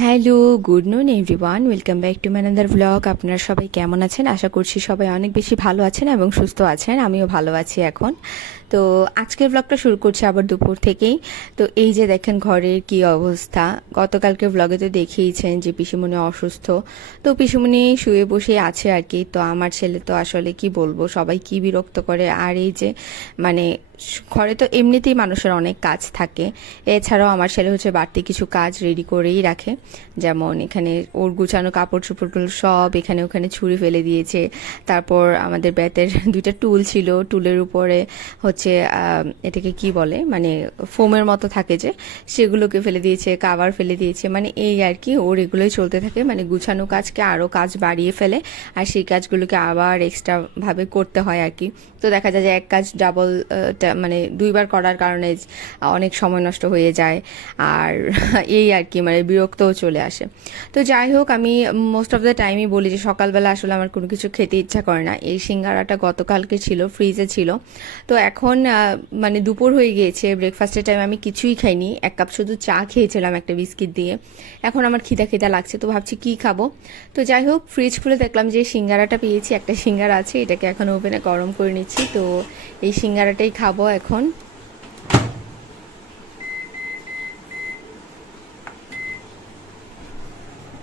Hello good noon everyone welcome back to my another blog আপনারা সবাই কেমন আছেন? আশা করছি সবাই অনেক বেশি ভালো আছেন এবং সুস্থ আছেন। আমিও ভালো আছি এখন। তো আজকের ব্লগটা শুরু করছি আবার দুপুর থেকেই। তো এই যে দেখেন ঘরের কি অবস্থা। গতকালকে ব্লগে তো দেখিয়েছেন যে পিসিমণি অসুস্থ। তো পিসিমণি শুয়ে বসে আছে আর কি। তো আমার ছেলে তো আসলে কি বলব? সবাই কি বিরক্ত করে? আর এই যে মানে ঘরে তো এমনিতেই মানুষের অনেক কাজ থাকে। এছাড়াও আমার ছেলে হচ্ছে বাড়তি কিছু কাজ রেডি করেই রাখে। যেমন এখানে ওর গুছানো কাপড় চোপড়গুলো সব এখানে ওখানে ছুঁড়ে ফেলে দিয়েছে। তারপর আমাদের ব্যাতের দুইটা টুল ছিল। টুলের উপরে হচ্ছে এটাকে কি বলে? মানে ফোমের মতো থাকে যে, সেগুলোকে ফেলে দিয়েছে, কাভার ফেলে দিয়েছে। মানে এই আর কি, ওর এগুলোই চলতে থাকে। মানে গুছানো কাজকে আরও কাজ বাড়িয়ে ফেলে। আর সেই কাজগুলোকে আবার এক্সট্রাভাবে করতে হয় আর কি। তো দেখা যায় যে এক কাজ ডাবল মানে দুইবার করার কারণে অনেক সময় নষ্ট হয়ে যায় আর এই আর কি মানে বিরক্তও চলে আসে। তো যাই হোক, আমি মোস্ট অফ দ্য টাইমই বলি যে সকালবেলা আসলে আমার কোনো কিছু খেতে ইচ্ছা করে না। এই সিঙ্গারাটা গতকালকে ছিল ফ্রিজে ছিল। তো এখন মানে দুপুর হয়ে গিয়েছে ব্রেকফাস্টের টাইম আমি কিছুই খাইনি। এক কাপ শুধু চা খেয়েছিলাম একটা বিস্কিট দিয়ে। এখন আমার খিদা খিদা লাগছে, তো ভাবছি কি খাব? তো যাই হোক ফ্রিজ খুলে দেখলাম যে সিঙ্গারাটা পেয়েছি, একটা সিঙ্গারা আছে, এটাকে এখন ওভেনে গরম করে নিচ্ছি। তো এই সিঙ্গারাটাই খাব। এখন।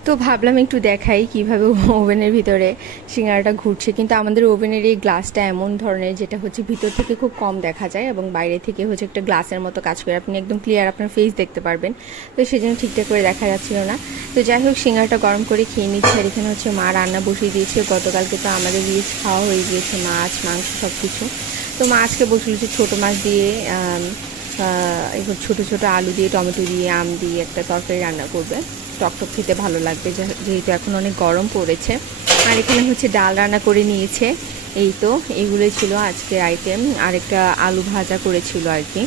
তো ভাবলাম একটু দেখাই কীভাবে ওভেনের ভিতরে সিঙ্গারাটা ঘুরছে। কিন্তু আমাদের ওভেনের এই গ্লাসটা এমন ধরনের, যেটা হচ্ছে ভিতর থেকে খুব কম দেখা যায় এবং বাইরে থেকে হচ্ছে একটা গ্লাসের মতো কাজ করে। আপনি একদম ক্লিয়ার আপনার ফেস দেখতে পারবেন। তো সেই জন্য ঠিকঠাক করে দেখা যাচ্ছিল না। তো যাই হোক, সিঙ্গারাটা গরম করে খেয়ে নিচ্ছে আর এখানে হচ্ছে মা রান্না বসিয়ে দিয়েছে। গতকালকে তো আমাদের রিচ খাওয়া হয়ে গিয়েছে, মাছ, মাংস সব কিছু তো মা আজকে বসে ছোটো মাছ দিয়ে এবার ছোটো ছোটো আলু দিয়ে, টমেটো দিয়ে, আম দিয়ে একটা তরকারি রান্না করবে। টকটক খেতে ভালো লাগবে যেহেতু এখন অনেক গরম পড়েছে। আর এখানে হচ্ছে ডাল রান্না করে নিয়েছে। এই তো, এগুলোই ছিল আজকের আইটেম আর একটা আলু ভাজা করেছিল আর কি।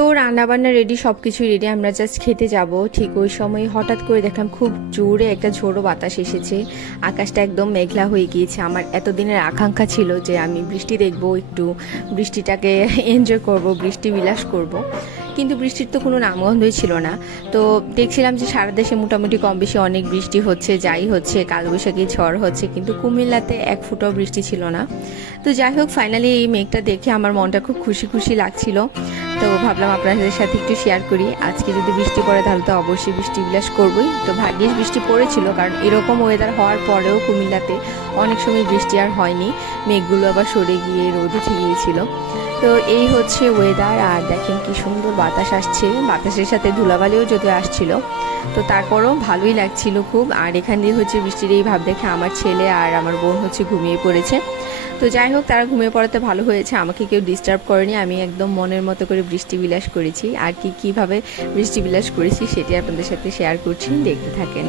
তো রান্নাবান্না রেডি সব কিছুই রেডি আমরা জাস্ট খেতে যাব। ঠিক ওই সময় হঠাৎ করে দেখলাম খুব জোরে একটা ঝোড়ো বাতাস এসেছে। আকাশটা একদম মেঘলা হয়ে গিয়েছে। আমার এতদিনের আকাঙ্ক্ষা ছিল যে আমি বৃষ্টি দেখব, একটু বৃষ্টিটাকে এনজয় করব, বৃষ্টি বিলাস করব। কিন্তু বৃষ্টির তো কোনো নামগন্ধই ছিল না। তো দেখছিলাম যে সারা দেশে মোটামুটি কম বেশি অনেক বৃষ্টি হচ্ছে, যাই হচ্ছে, কালবৈশাখী ঝড় হচ্ছে, কিন্তু কুমিল্লাতে এক ফুটাও বৃষ্টি ছিল না। তো যাই হোক ফাইনালি এই মেঘটা দেখে আমার মনটা খুব খুশি খুশি লাগছিল। তো ভাবলাম আপনাদের সাথে একটু শেয়ার করি। আজকে যদি বৃষ্টি পড়ে, তাহলে তো অবশ্যই বৃষ্টি বিলাস করবই। তো ভাগ্যিস বৃষ্টি পড়েছিল, কারণ এরকম ওয়েদার হওয়ার পরেও কুমিল্লাতে অনেক সময় বৃষ্টি আর হয়নি। মেঘগুলো আবার সরে গিয়ে রোদ উঠে গিয়েছিল তো এই হচ্ছে ওয়েদার আর দেখেন কি সুন্দর বাতাস আসছে। বাতাসের সাথে ধুলাবালিও যদি আসছিল, তো তারপরও ভালোই লাগছিল খুব। আর এখান দিয়ে হচ্ছে বৃষ্টির এই ভাব দেখে আমার ছেলে আর আমার বোন হচ্ছে ঘুমিয়ে পড়েছে। তো যাই হোক, তারা ঘুমিয়ে পড়াতে ভালো হয়েছে। আমাকে কেউ ডিস্টার্ব করেনি। আমি একদম মনের মতো করে বৃষ্টি বিলাস করেছি। আর কি, কীভাবে বৃষ্টি বিলাস করেছি সেটি আপনাদের সাথে শেয়ার করছি। দেখতে থাকেন।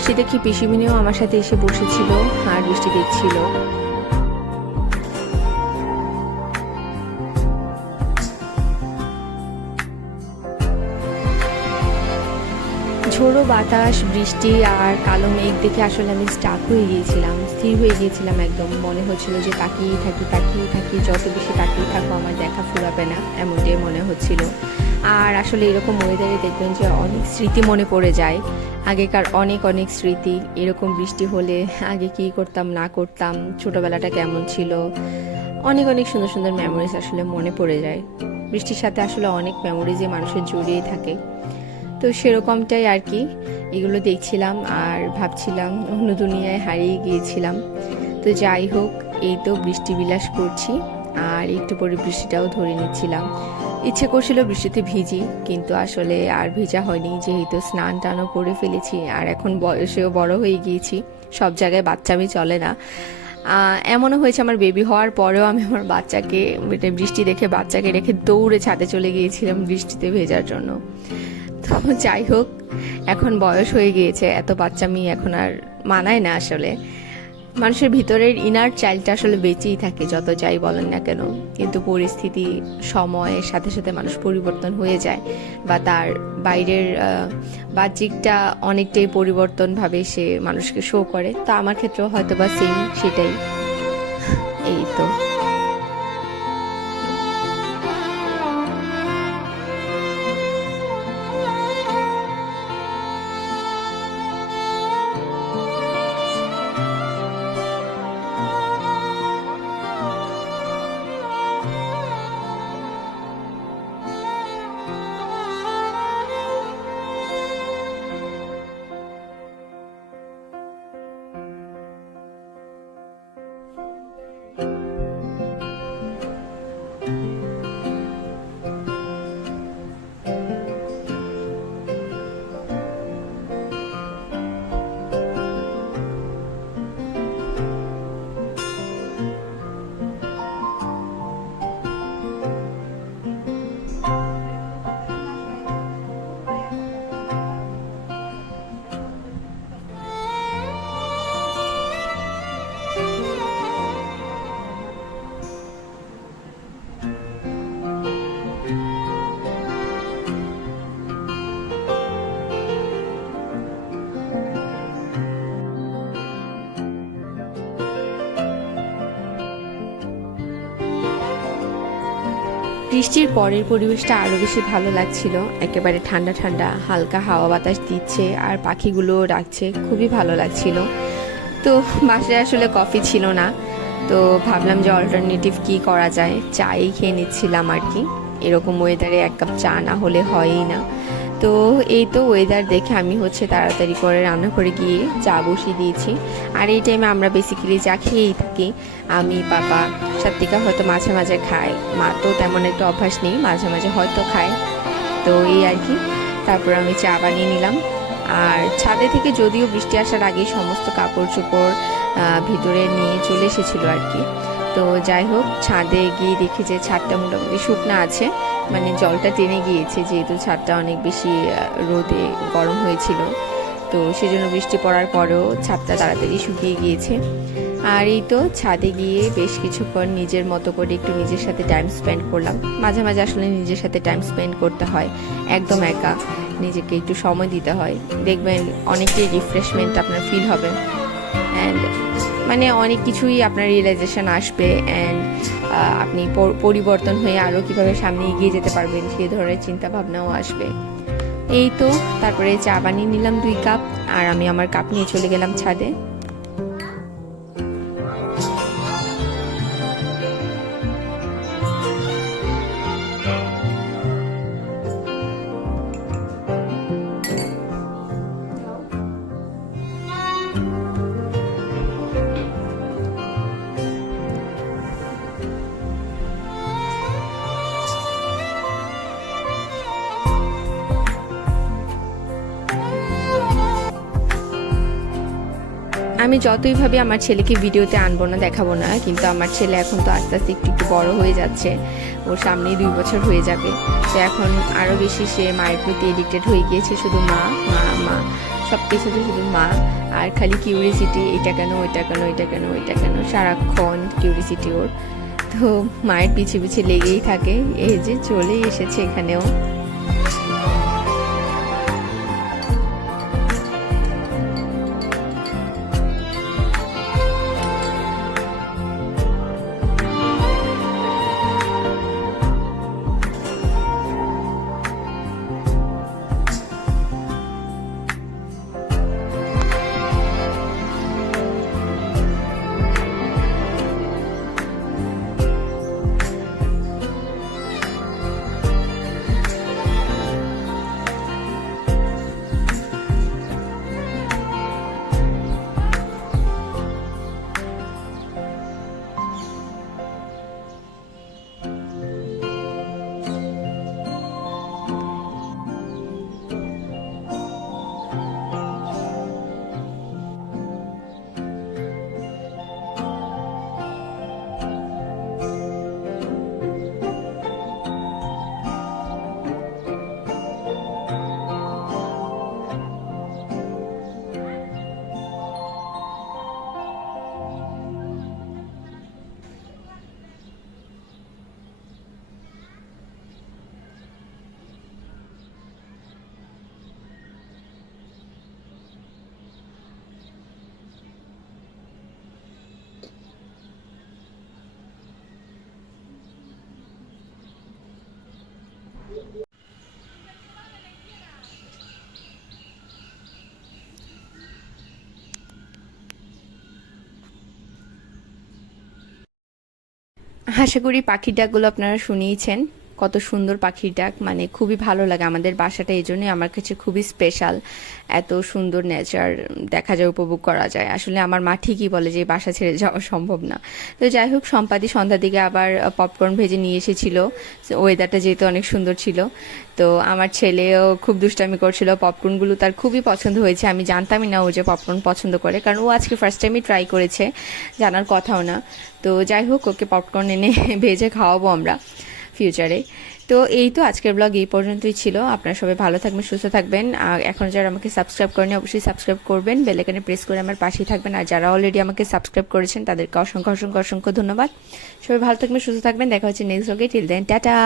বৃষ্টি দেখি পিসিমিনিও আমার সাথে এসে বসেছিল আর বৃষ্টি দেখছিল। ঝোড়ো বাতাস, বৃষ্টি আর কালো মেঘ দেখে আসলে আমি স্টাক হয়ে গিয়েছিলাম, স্থির হয়ে গিয়েছিলাম একদম। মনে হচ্ছিল যে তাকিয়ে থাকি তাকিয়ে থাকি, যত বেশি তাকিয়ে থাকব আমার দেখা ফুরাবে না, এমনটাই মনে হচ্ছিল। আর আসলে এরকম ওয়েদারে দেখবেন যে অনেক স্মৃতি মনে পড়ে যায়। আগেকার অনেক অনেক স্মৃতি, এরকম বৃষ্টি হলে আগে কি করতাম, না করতাম, ছোটবেলাটা কেমন ছিল? অনেক অনেক সুন্দর সুন্দর মেমোরিজ আসলে মনে পড়ে যায়। বৃষ্টির সাথে আসলে অনেক মেমোরিজে মানুষের জড়িয়ে থাকে। তো সেরকমটাই আর কি, এগুলো দেখছিলাম আর ভাবছিলাম অন্য দুনিয়ায় হারিয়ে গিয়েছিলাম। তো যাই হোক, এই তো বৃষ্টি বিলাস করছি আর একটু পরে বৃষ্টিটাও ধরে নিচ্ছিলাম। ইচ্ছে করছিল বৃষ্টিতে ভিজি, কিন্তু আসলে আর ভিজা হয়নি, যেহেতু স্নান টানও করে ফেলেছি, আর এখন বয়সেও বড় হয়ে গিয়েছি, সব জায়গায় বাচ্চামি চলে না। এমনও হয়েছে আমার বেবি হওয়ার পরেও আমি আমার বাচ্চাকে মানে বৃষ্টি দেখে বাচ্চাকে রেখে দৌড়ে ছাদে চলে গিয়েছিলাম বৃষ্টিতে ভেজার জন্য। তো যাই হোক, এখন বয়স হয়ে গিয়েছে, এত বাচ্চা বাচ্চামি এখন আর মানায় না আসলে। মানুষের ভিতরের ইনার চাইল্ডটা আসলে বেঁচেই থাকে, যত যাই বলেন না কেন। কিন্তু পরিস্থিতি, সময়ের সাথে সাথে মানুষ পরিবর্তন হয়ে যায় বা তার বাইরের বাহ্যিকটা অনেকটাই পরিবর্তনভাবে সে মানুষকে শো করে। তো আমার ক্ষেত্রেও হয়তো বা সেম সেটাই। এই তো। বৃষ্টির পরের পরিবেশটা আরও বেশি ভালো লাগছিল। একেবারে ঠান্ডা ঠান্ডা, হালকা হাওয়া বাতাস দিচ্ছে আর পাখিগুলো ডাকছে, খুবই ভালো লাগছিল। তো বাসায় আসলে কফি ছিল না, তো ভাবলাম যে অল্টারনেটিভ কি করা যায়? চাই খেয়ে নিচ্ছিলাম আর কি। এরকম ওয়েদারে এক কাপ চা না হলে হয়ই না। তো এই তো ওয়েদার দেখে আমি হচ্ছে তাড়াতাড়ি করে রান্না করে গিয়ে চা বসিয়ে দিয়েছি। আর এই টাইমে আমরা বেসিক্যালি চা খেয়েই থাকি। আমি, পাপা, সাত্বিকা হয়তো মাঝে মাঝে খায়। মা তো তেমন একটা অভ্যাস নেই, মাঝে মাঝে হয়তো খায়। তো এই আর কি। তারপর আমি চা বানিয়ে নিলাম। আর ছাদে থেকে যদিও বৃষ্টি আসার আগে সমস্ত কাপড় চোপড় ভিতরে নিয়ে চলে এসেছিল আর কি। তো যাই হোক, ছাদে গিয়ে দেখি যে ছাদটা মোটামুটি শুকনো আছে। মানে জলটা টেনে গিয়েছে, যেহেতু ছাদটা অনেক বেশি রোদে গরম হয়েছিল। তো সেজন্য বৃষ্টি পড়ার পরেও ছাদটা তাড়াতাড়ি শুকিয়ে গিয়েছে। আর এই তো ছাদে গিয়ে বেশ কিছুক্ষণ নিজের মতো করে একটু নিজের সাথে টাইম স্পেন্ড করলাম। মাঝে মাঝে আসলে নিজের সাথে টাইম স্পেন্ড করতে হয়, একদম একা। নিজেকে একটু সময় দিতে হয়। দেখবেন অনেকটাই রিফ্রেশমেন্ট আপনার ফিল হবে। অ্যান্ড মানে অনেক কিছুই আপনার রিয়েলাইজেশন আসবে অ্যান্ড আপনি পরিবর্তন হয়ে আরও কীভাবে সামনে এগিয়ে যেতে পারবেন সেই ধরনের চিন্তা ভাবনাও আসবে। এই তো, তারপরে চা বানিয়ে নিলাম দুই কাপ, আর আমি আমার কাপ নিয়ে চলে গেলাম ছাদে। আমি যতই ভাবি আমার ছেলেকে ভিডিওতে আনব না, দেখাবো না, কিন্তু আমার ছেলে এখন তো আস্তে আস্তে একটু একটু বড় হয়ে যাচ্ছে। ওর সামনেই দুই বছর হয়ে যাবে। তো এখন আরও বেশি সে মায়ের প্রতি এডিক্টেড হয়ে গিয়েছে, শুধু মা মা মা। সব কিছুতে শুধু মা। আর খালি কিউরিসিটি এটা কেন, ওইটা কেন ওইটা কেন ওইটা কেন? সারাক্ষণ কিউরিসিটি ওর। তো মায়ের পিছে পিছে লেগেই থাকে। এই যে চলেই এসেছে এখানেও। আশা করি পাখির ডাকগুলো আপনারা শুনিয়েছেন। কত সুন্দর পাখির ডাক মানে খুবই ভালো লাগে আমাদের বাসাটা, এই জন্যই আমার কাছে খুবই স্পেশাল এত সুন্দর নেচার দেখা যায়, উপভোগ করা যায়। আসলে আমার মা ঠিকই বলে যে বাসা ছেড়ে যাওয়া সম্ভব না। তো যাই হোক, সম্পাদি সন্ধ্যার দিকে আবার পপকর্ন ভেজে নিয়ে এসেছিল। ওয়েদারটা যেহেতু অনেক সুন্দর ছিল। তো আমার ছেলেও খুব দুষ্টামি করছিল। পপকর্নগুলো তার খুবই পছন্দ হয়েছে। আমি জানতামই না ও যে পপকর্ন পছন্দ করে, কারণ ও আজকে ফার্স্ট টাইমই ট্রাই করেছে। জানার কথাও না। তো যাই হোক, ওকে পপকর্ন এনে ভেজে খাওয়াবো আমরা। ফিউচারে তো এই তো আজকের ব্লগ এই পর্যন্তই ছিল। আপনারা সবাই ভালো থাকবেন, সুস্থ থাকবেন। আর এখন যারা আমাকে সাবস্ক্রাইব করেনি অবশ্যই সাবস্ক্রাইব করবেন। বেলেকানে প্রেস করে আমার পাশেই থাকবেন। আর যারা অলরেডি আমাকে সাবস্ক্রাইব করেছেন, তাদেরকে অসংখ্য অসংখ্য অসংখ্য ধন্যবাদ। সবাই ভালো থাকবেন, সুস্থ থাকবেন। দেখা হচ্ছে নেক্সট ব্লগে টিল দেন টাটা!